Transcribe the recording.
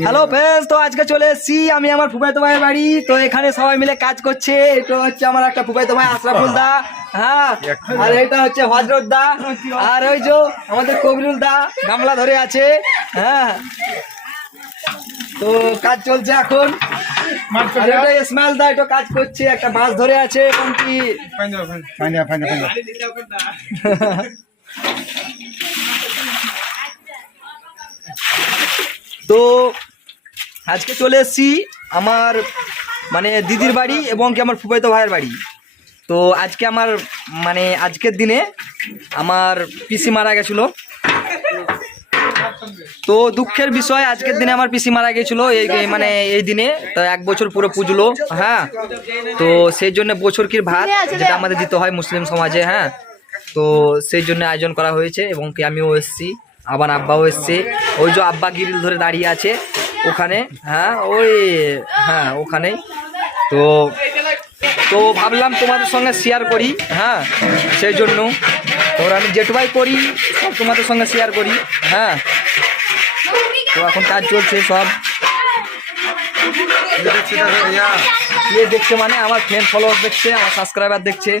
Hello friends তো আজকে চলে এসেছি। আমি আমার ফুফাইতো ভাইয়ের বাড়ি। তো এখানে সবাই মিলে কাজ করছে। এটা হচ্ছে আমার একটা ফুফাইতো ভাই আশরাফুল দা। হ্যাঁ আর এটা হচ্ছে হজরত দা। আর ওই যে আমাদের কবিরুল দা গামলা ধরে আছে। হ্যাঁ। তো কাজ চলছে এখন। ইসমাইল দা এটা কাজ করছে। একটা মাছ ধরে আছে এখন কি? তো আজকে চলে এসেছি আমার মানে দিদির বাড়ি এবং কি আমার ফুফাইতো ভাইয়ের বাড়ি। তো আজকে আমার মানে আজকের দিনে আমার পিসি মারা গেছিল। তো দুঃখের বিষয়, আজকের দিনে আমার পিসি মারা গেছিল এই মানে এই দিনে। তো এক বছর পুরো পুজলো হ্যাঁ। তো সেই জন্য বছরকির ভাত যেটা আমাদের দিতে হয় মুসলিম সমাজে হ্যাঁ। তো সেই জন্য আয়োজন করা হয়েছে এবং কি আমিও এসেছি আবার আব্বাও এসছে। ওই যে আব্বা গিরিল ধরে দাঁড়িয়ে আছে ওখানে হ্যাঁ ওই হ্যাঁ ওখানে। তো তো ভাবলাম তোমাদের সঙ্গে শেয়ার করি হ্যাঁ সেই জন্য। তোর আমি যেটুকাই করি সব তোমাদের সঙ্গে শেয়ার করি হ্যাঁ। তো এখন কাজ চলছে সব। ইয়ে। দেখছে মানে আমার ফ্রেন্ড ফলোয়ার দেখছে আমার সাবস্ক্রাইবার দেখছে।